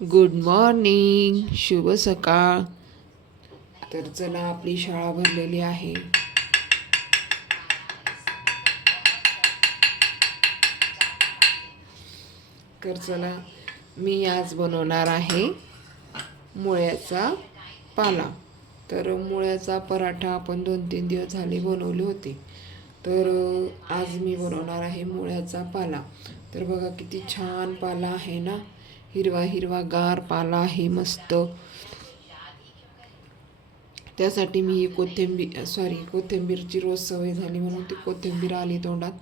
Good morning, शुभ सकाळ. तर चला, आपली शाळा भरलेली आहे. तर चला, मी आज बनवणार आहे मुळ्याचा पाला. तर मुळ्याचा पराठा आपण 2-3 दिवस झाले बनवले होते. तर आज मी बनवणार आहे मुळ्याचा पाला. तर बघा किती छान पाला आहे ना, हिरवा हिरवा गार पाला आहे मस्त. त्यासाठी मी कोथिंबीरची रोज सवय झाली म्हणून ती कोथिंबीर आली तोंडात.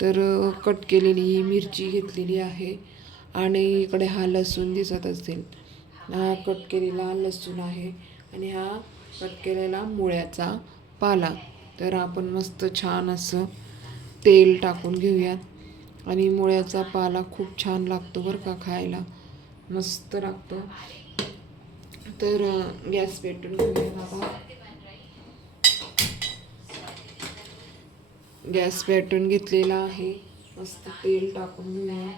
तर कट केलेली ही मिरची घेतलेली आहे आणि इकडे हा लसूण दिसत असेल, हा कट केलेला लसूण आहे आणि हा कट केलेला मुळ्याचा पाला. तर आपण मस्त छान असं तेल टाकून घेऊयात. आणि मुळ्याचा पाला खूप छान लागतो बरं का, खायला मस्त लागतो. तर गॅस पेटून घेऊया बाबा. गॅस पेटून घेतलेला आहे. मस्त तेल टाकून घेऊया.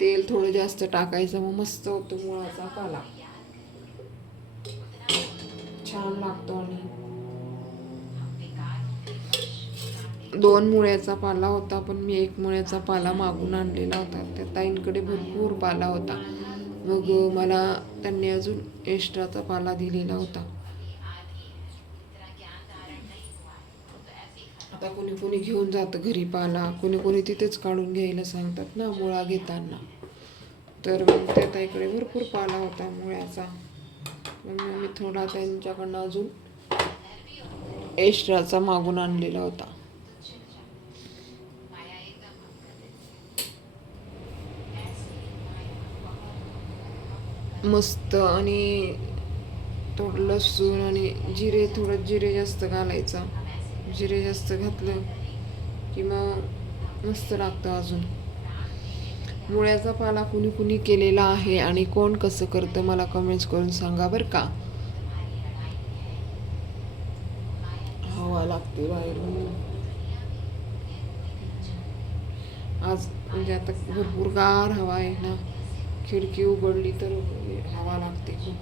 तेल थोडं जास्त टाकायचं, मग मस्त होतो मुळाचा पाला, छान लागतो. आणि 2 मुळ्याचा पाला होता, पण मी 1 मुळ्याचा पाला मागून आणलेला होता. त्या ताईंकडे भरपूर पाला होता, मग मला त्यांनी अजून एक्स्ट्राचा पाला दिलेला होता. आता कोणी कोणी घेऊन जातं घरी पाला, कोणी कोणी तिथेच काढून घ्यायला सांगतात ना मुळा घेताना. तर मग त्या ताईकडे भरपूर पाला होता मुळ्याचा, मग मी थोडा त्यांच्याकडनं अजून एक्स्ट्राचा मागून आणलेला होता. मस्त. आणि थोडं लसूण आणि जिरे, थोडं जिरे जास्त घालायचा. जिरे जास्त घातलं की मग मस्त लागतं अजून. मुळ्याचा पाला कुणी कुणी केलेला आहे आणि कोण कसं करतं मला कमेंट्स करून सांगा बरं का. हवा लागते बाहेरून आज, म्हणजे आता भरपूर गार हवा आहे ना, खिडकी उघडली तर हवा लागते खूप.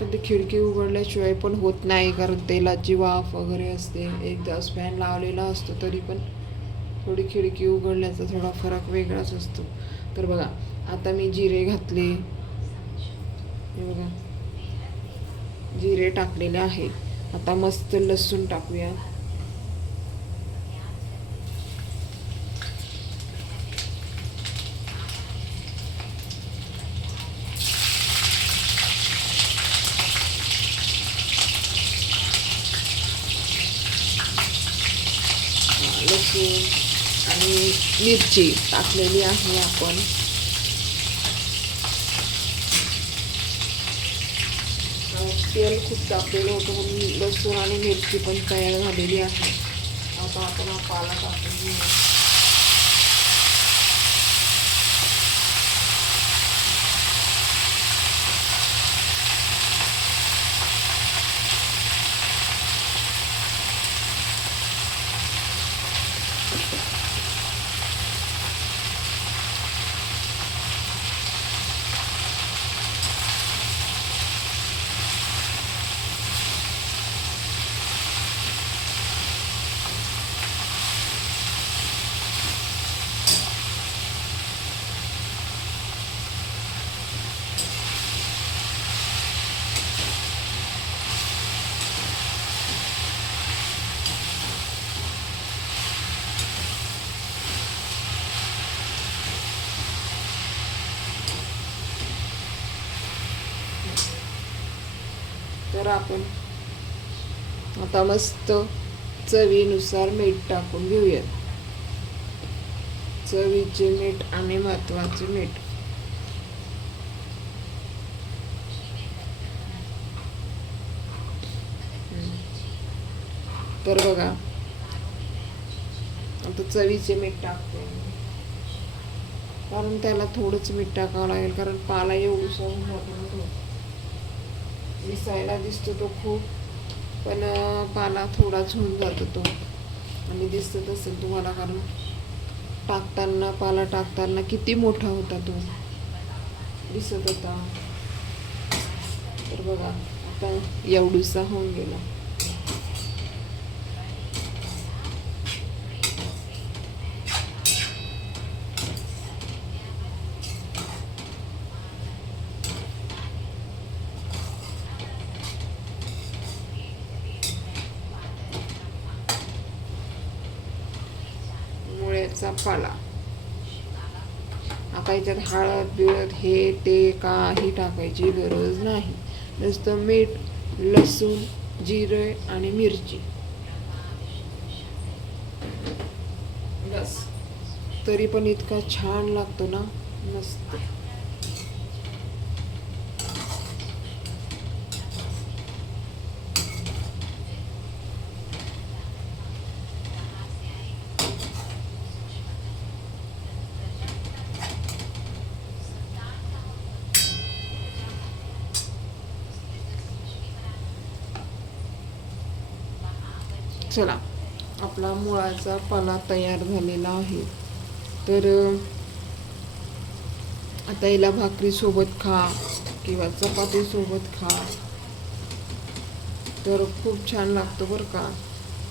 पण ते खिडकी उघडल्याशिवाय पण होत नाही, कारण तेलाची वाफ वगैरे असते. एकदा फॅन लावलेला असतो तरी पण थोडी खिडकी उघडल्याचा थोडा फरक वेगळाच असतो. तर बघा, आता मी जिरे घातले, हे बघा जिरे टाकलेले आहे. आता मस्त लसूण टाकूया. लसूण आणि मिरची टाकलेली आहे आपण. तेल खूप टाकलेलं होतं म्हणून लसूण आणि मिरची पण तयार झालेली आहे. आता आपण हा पाला टाकून घेऊया. तर आपण आता मस्त चवीनुसार मीठ टाकून घेऊयात. चवीचे मीठ आणि महत्वाचे मीठ. तर बघा, आता चवीचे मीठ टाकते, कारण त्याला थोडंच मीठ टाकावं लागेल, कारण पाला एवढं दिसायला दिसतो तो खूप, पण पाला थोडाच होऊन जातो तो. आणि दिसत असेल तुम्हाला, कारण पाला टाकताना किती मोठा होता तो, दिसत होता. तर बघा आता एवढूसा होऊन गेला. मुळ्याचा पाला. आता याच्यात हळद बिळद हे ते काही टाकायची गरज नाही. नुसतं मीठ, लसूण, जिरे आणि मिरची बस. तरी पण इतका छान लागतो ना, मस्त. चला, आपला मुळाचा पाला तयार झालेला आहे. तर आता याला भाकरी सोबत खा किंवा चपाती सोबत खा, तर खूप छान लागतो बरं का.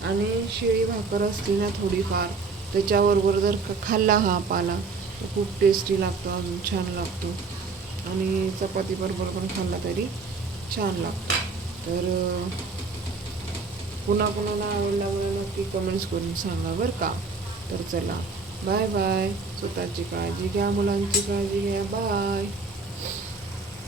आणि शिळी भाकर असली ना थोडीफार, त्याच्याबरोबर जर खाल्ला हा पाला तर खूप टेस्टी लागतो, अजून छान लागतो. आणि चपाती बरोबर पण खाल्ला तरी छान लागतो. तर पुन्हा कुणाला आवडला मला नक्की कमेंट्स करून सांगा बरं का. तर चला, बाय बाय. स्वतःची काळजी घ्या, मुलांची काळजी घ्या. बाय.